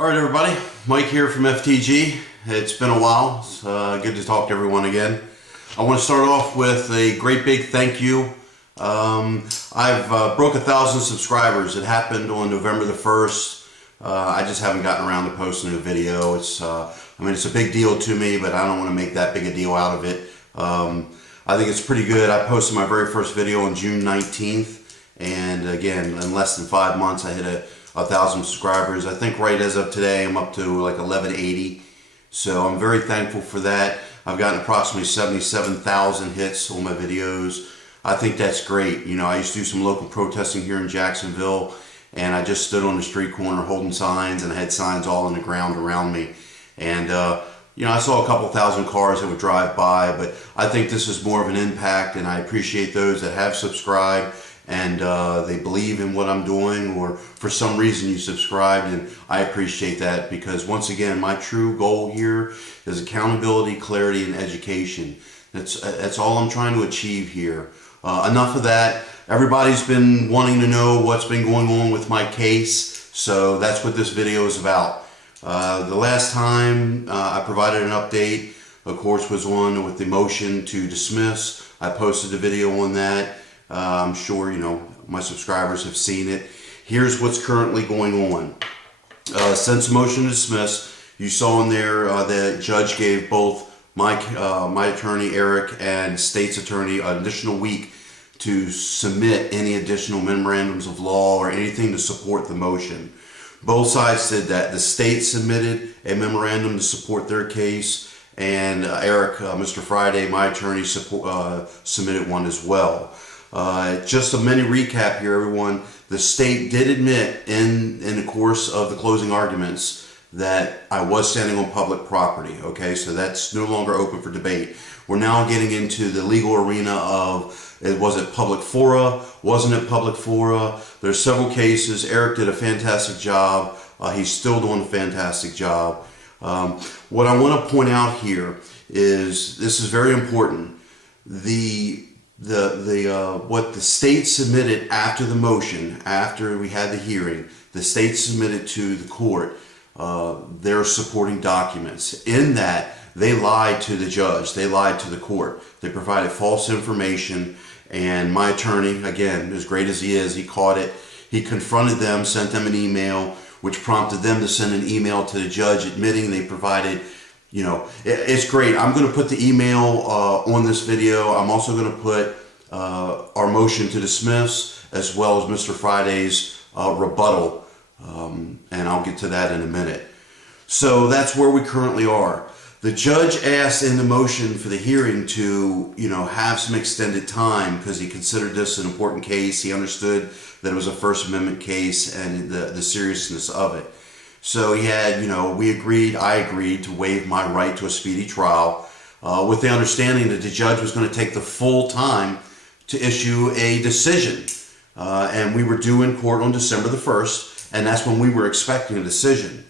All right, everybody. Mike here from FTG. It's been a while. It's good to talk to everyone again. I want to start off with a great big thank you. I've broke 1,000 subscribers. It happened on November the 1st. I just haven't gotten around to posting a video. It's a big deal to me, but I don't want to make that big a deal out of it. I think it's pretty good. I posted my very first video on June 19th, and again, in less than 5 months, I hit 1,000 subscribers. I think right as of today, I'm up to like 1180. So I'm very thankful for that. I've gotten approximately 77,000 hits on my videos. I think that's great. You know, I used to do some local protesting here in Jacksonville, and I just stood on the street corner holding signs, and I had signs all on the ground around me. And, you know, I saw a couple thousand cars that would drive by, but I think this is more of an impact, and I appreciate those that have subscribed and they believe in what I'm doing, or for some reason you subscribed, and I appreciate that, because once again, my true goal here is accountability, clarity, and education. That's all I'm trying to achieve here. Enough of that. Everybody's been wanting to know what's been going on with my case, so that's what this video is about. The last time I provided an update, of course, was on with the motion to dismiss. I posted a video on that. I'm sure, you know, my subscribers have seen it. Here's what's currently going on. Since the motion to dismiss, you saw in there the judge gave both my attorney, Eric, and state's attorney an additional week to submit any additional memorandums of law or anything to support the motion. Both sides did that. The state submitted a memorandum to support their case, and Eric, Mr. Friday, my attorney, submitted one as well. Just a mini recap here, everyone. The state did admit in the course of the closing arguments that I was standing on public property. Okay, so that's no longer open for debate. We're now getting into the legal arena of, was it public fora? Wasn't it public fora? There's several cases. Eric did a fantastic job. He's still doing a fantastic job. What I want to point out here is, this is very important. What the state submitted after the motion, after we had the hearing, the state submitted to the court their supporting documents. In that, they lied to the judge, they lied to the court, they provided false information, and my attorney, again, as great as he is, he caught it. He confronted them, sent them an email, which prompted them to send an email to the judge admitting they provided. You know, it's great. I'm going to put the email on this video. I'm also going to put our motion to dismiss, as well as Mr. Friday's rebuttal, and I'll get to that in a minute. So that's where we currently are. The judge asked in the motion for the hearing to, you know, have some extended time, because he considered this an important case. He understood that it was a First Amendment case and the seriousness of it. So he had, you know, I agreed to waive my right to a speedy trial with the understanding that the judge was going to take the full time to issue a decision. And we were due in court on December the 1st, and that's when we were expecting a decision.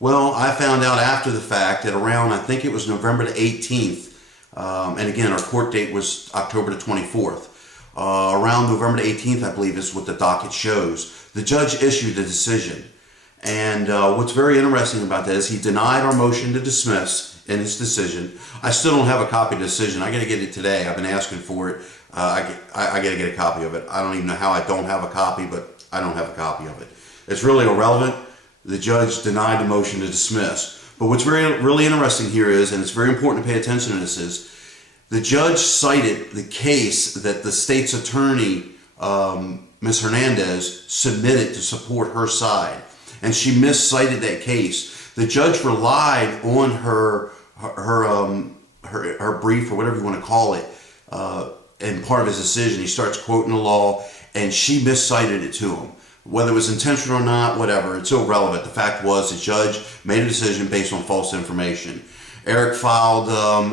Well, I found out after the fact that around, I think it was November the 18th, and again, our court date was October the 24th. Around November the 18th, I believe is what the docket shows, the judge issued a decision. And what's very interesting about that is he denied our motion to dismiss in his decision. I still don't have a copy of the decision. I got to get it today. I've been asking for it. I got to get a copy of it. I don't even know how I don't have a copy, but I don't have a copy of it. It's really irrelevant. The judge denied the motion to dismiss. But what's really interesting here is, and it's very important to pay attention to this, is the judge cited the case that the state's attorney, Ms. Hernandez, submitted to support her side. And she miscited that case. The judge relied on her brief, or whatever you want to call it, in part of his decision. He starts quoting the law, and she miscited it to him. Whether it was intentional or not, whatever, it's irrelevant. The fact was the judge made a decision based on false information. Eric filed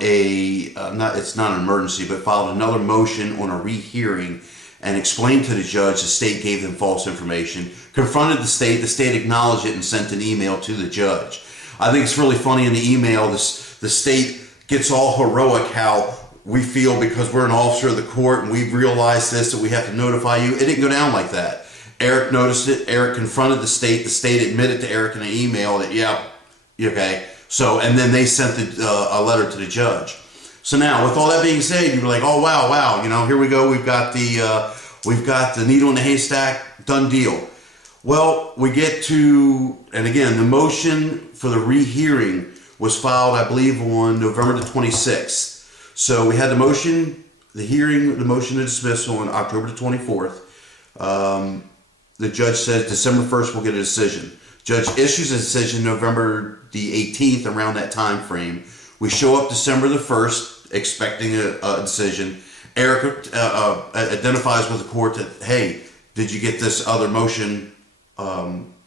it's not an emergency, but filed another motion on a rehearing and explained to the judge the state gave them false information, confronted the state acknowledged it and sent an email to the judge. I think it's really funny in the email, the state gets all heroic how we feel because we're an officer of the court and we've realized this, that we have to notify you. It didn't go down like that. Eric noticed it. Eric confronted the state. The state admitted to Eric in an email that, yeah, okay. So, and then they sent a letter to the judge. So now, with all that being said, you were like, oh, wow, you know, here we go. We've got the needle in the haystack, done deal. Well, we get to, and again, the motion for the rehearing was filed, I believe, on November the 26th. So we had the motion, the hearing, the motion to dismiss on October the 24th. The judge said December 1st we'll get a decision. Judge issues a decision November the 18th, around that time frame. We show up December the 1st expecting a decision. Eric identifies with the court that, hey, did you get this other motion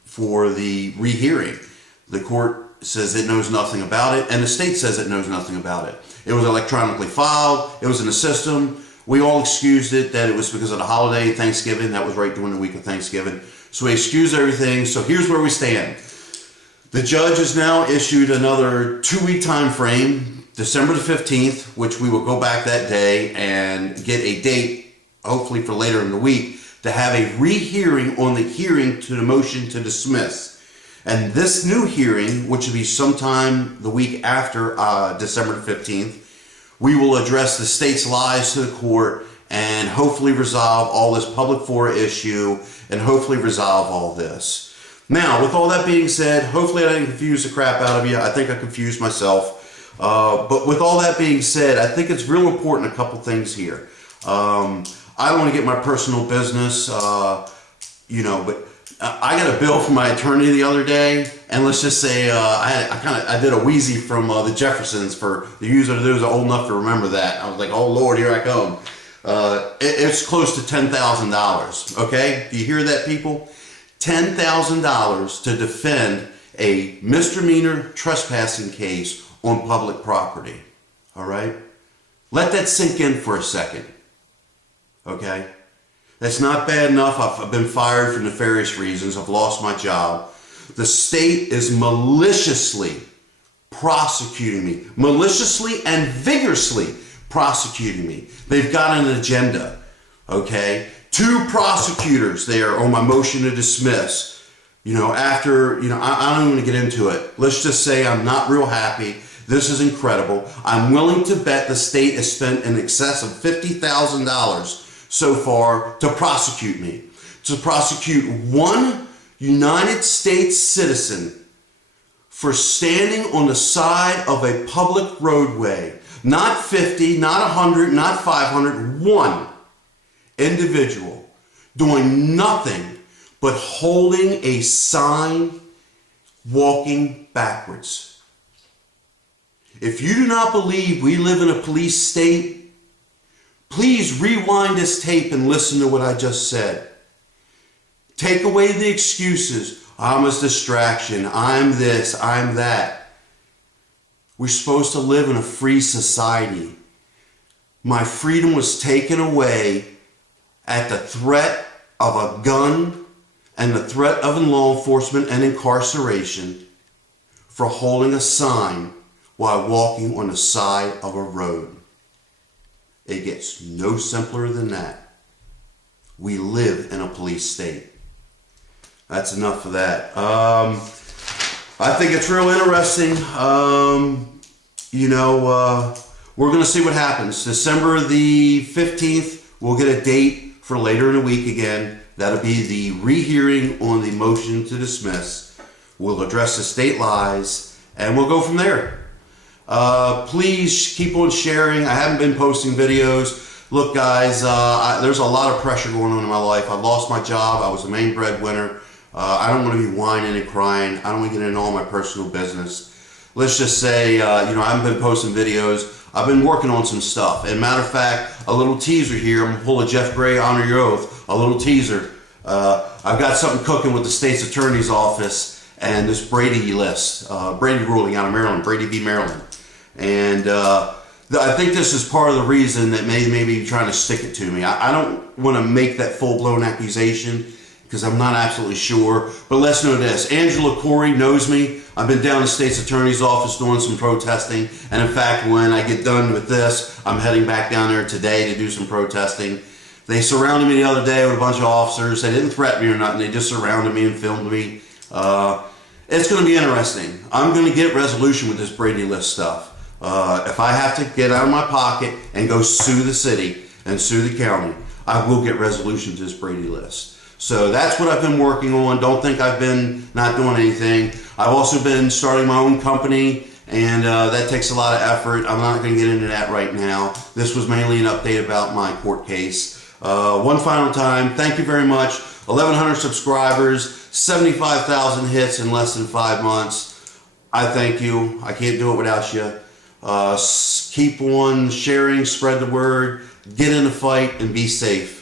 for the rehearing? The court says it knows nothing about it, and the state says it knows nothing about it. It was electronically filed. It was in the system. We all excused it, that it was because of the holiday, Thanksgiving. That was right during the week of Thanksgiving. So we excused everything. So here's where we stand. The judge has now issued another 2-week time frame, December the 15th, which we will go back that day and get a date, hopefully for later in the week, to have a rehearing on the hearing to the motion to dismiss. And this new hearing, which will be sometime the week after December the 15th, we will address the state's lies to the court and hopefully resolve all this public fora issue and hopefully resolve all this. Now, with all that being said, hopefully I didn't confuse the crap out of you. I think I confused myself. But with all that being said, I think it's real important, a couple things here. I don't want to get my personal business, but I got a bill from my attorney the other day, and let's just say I did a wheezy from the Jeffersons. For the user who's old enough to remember that, I was like, oh Lord, here I come. It's close to $10,000. Okay, do you hear that, people? $10,000 to defend a misdemeanor trespassing case on public property. All right, let that sink in for a second. Okay. That's not bad enough. I've been fired for nefarious reasons. I've lost my job. The state is maliciously prosecuting me. Maliciously and vigorously prosecuting me. They've got an agenda. Okay? 2 prosecutors there on my motion to dismiss. I don't want to get into it. Let's just say I'm not real happy. This is incredible. I'm willing to bet the state has spent in excess of $50,000 so far to prosecute me, to prosecute one United States citizen for standing on the side of a public roadway. Not 50, not 100, not 500, one individual doing nothing but holding a sign, walking backwards. If you do not believe we live in a police state, please rewind this tape and listen to what I just said. Take away the excuses. I'm a distraction. I'm this. I'm that. We're supposed to live in a free society. My freedom was taken away at the threat of a gun and the threat of law enforcement and incarceration for holding a sign while walking on the side of a road. It gets no simpler than that. We live in a police state. That's enough of that. I think it's real interesting. We're going to see what happens. December the 15th, we'll get a date for later in the week again. That'll be the rehearing on the motion to dismiss. We'll address the state lies, and we'll go from there. Please keep on sharing. I haven't been posting videos. Look, guys, there's a lot of pressure going on in my life. I lost my job. I was the main breadwinner. I don't want to be whining and crying. I don't want to get into all my personal business. Let's just say, I haven't been posting videos. I've been working on some stuff. And matter of fact, a little teaser here. I'm going to pull a Jeff Gray Honor Your Oath. A little teaser. I've got something cooking with the state's attorney's office and this Brady list. Brady ruling out of Maryland. Brady v. Maryland. And I think this is part of the reason that maybe trying to stick it to me. I don't want to make that full-blown accusation because I'm not absolutely sure. But let's know this. Angela Corey knows me. I've been down to the state's attorney's office doing some protesting. And in fact, when I get done with this, I'm heading back down there today to do some protesting. They surrounded me the other day with a bunch of officers. They didn't threaten me or nothing. They just surrounded me and filmed me. It's going to be interesting. I'm going to get resolution with this Brady List stuff. If I have to get out of my pocket and go sue the city and sue the county, I will get resolution to this Brady List. So that's what I've been working on. Don't think I've been not doing anything. I've also been starting my own company, and that takes a lot of effort. I'm not going to get into that right now. This was mainly an update about my court case. One final time, thank you very much. 1,100 subscribers, 75,000 hits in less than 5 months. I thank you. I can't do it without you. Keep on sharing, spread the word, get in the fight, and be safe.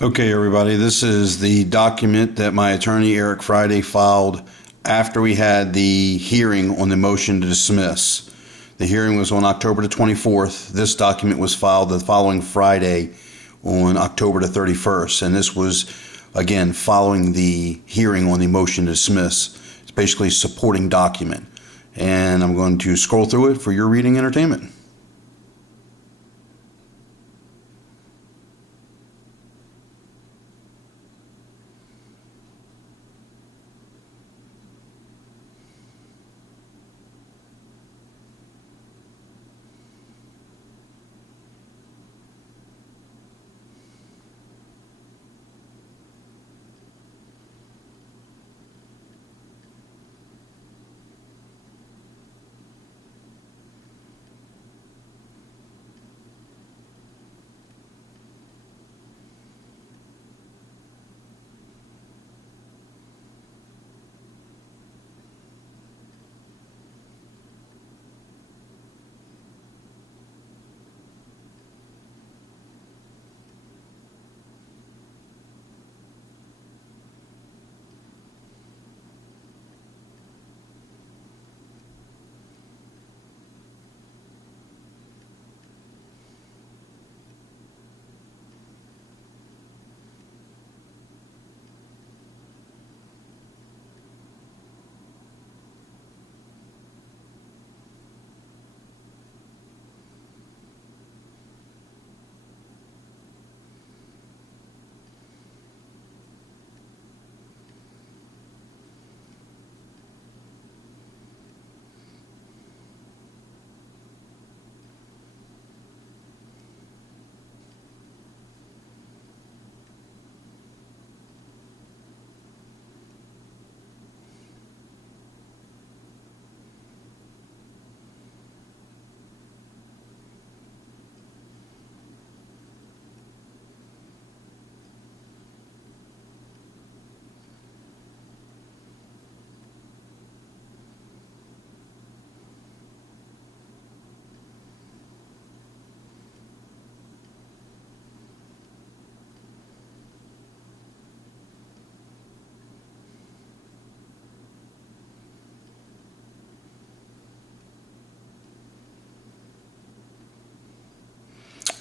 Okay, everybody, this is the document that my attorney Eric Friday filed after we had the hearing on the motion to dismiss. The hearing was on October the 24th. This document was filed the following Friday on October the 31st, and this was, again, following the hearing on the motion to dismiss. It's basically a supporting document, and I'm going to scroll through it for your reading entertainment.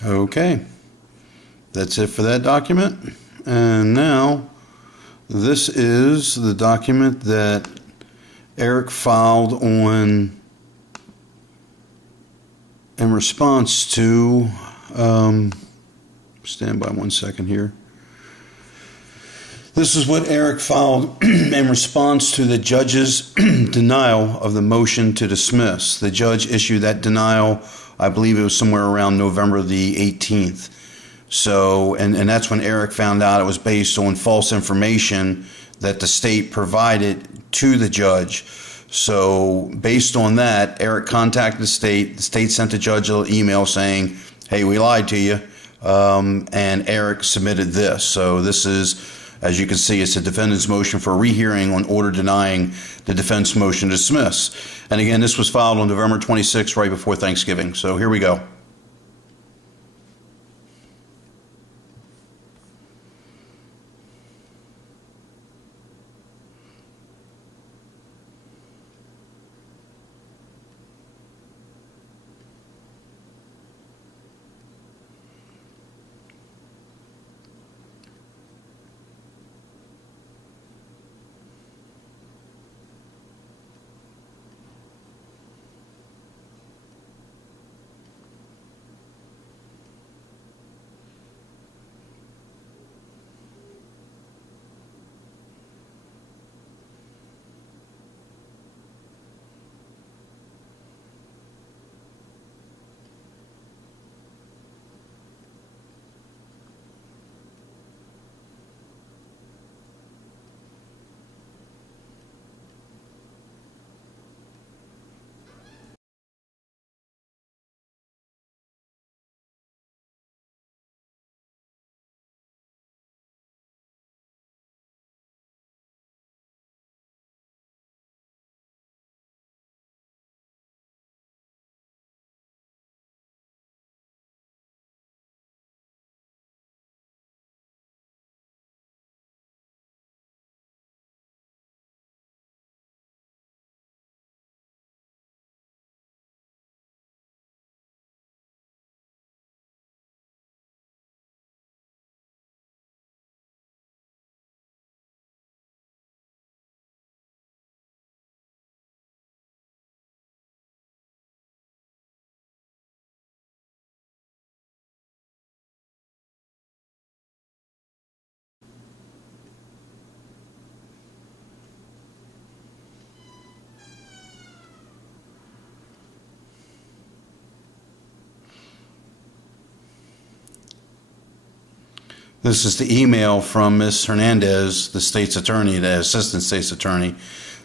Okay, that's it for that document. And now, this is the document that Eric filed on in response to, stand by 1 second here. This is what Eric filed in response to the judge's denial of the motion to dismiss. The judge issued that denial, I believe it was somewhere around November the 18th. So, and that's when Eric found out it was based on false information that the state provided to the judge. So, based on that, Eric contacted the state. The state sent the judge an email saying, hey, we lied to you. And Eric submitted this. So, this is, as you can see, it's a defendant's motion for a rehearing on order denying the defense motion to dismiss. And again, this was filed on November 26th, right before Thanksgiving. So here we go. This is the email from Ms. Hernandez, the state's attorney, the assistant state's attorney.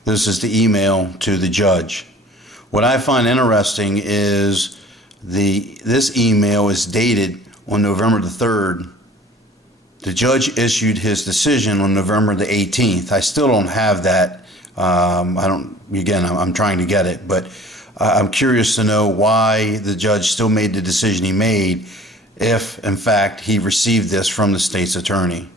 This is the email to the judge. What I find interesting is this email is dated on November the 3rd. The judge issued his decision on November the 18th. I still don't have that. I'm trying to get it, but I'm curious to know why the judge still made the decision he made if, in fact, he received this from the state's attorney.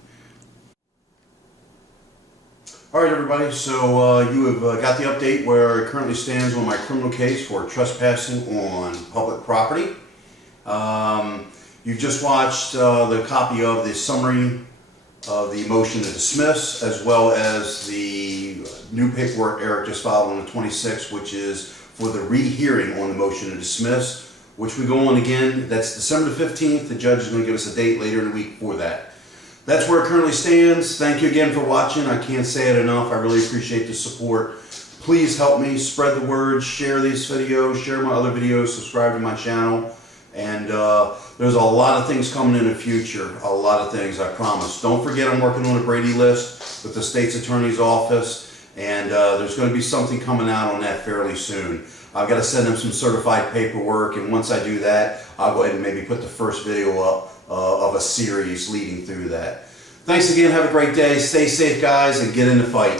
All right, everybody, so you have got the update where it currently stands on my criminal case for trespassing on public property. You've just watched the copy of the summary of the motion to dismiss, as well as the new paperwork Eric just filed on the 26th, which is for the rehearing on the motion to dismiss, which we go on again. That's December the 15th. The judge is going to give us a date later in the week for that. That's where it currently stands. Thank you again for watching. I can't say it enough. I really appreciate the support. Please help me spread the word, share these videos, share my other videos, subscribe to my channel. And there's a lot of things coming in the future. A lot of things, I promise. Don't forget I'm working on a Brady list with the state's attorney's office. And there's going to be something coming out on that fairly soon. I've got to send them some certified paperwork, and once I do that, I'll go ahead and maybe put the first video up of a series leading through that. Thanks again. Have a great day. Stay safe, guys, and get in the fight.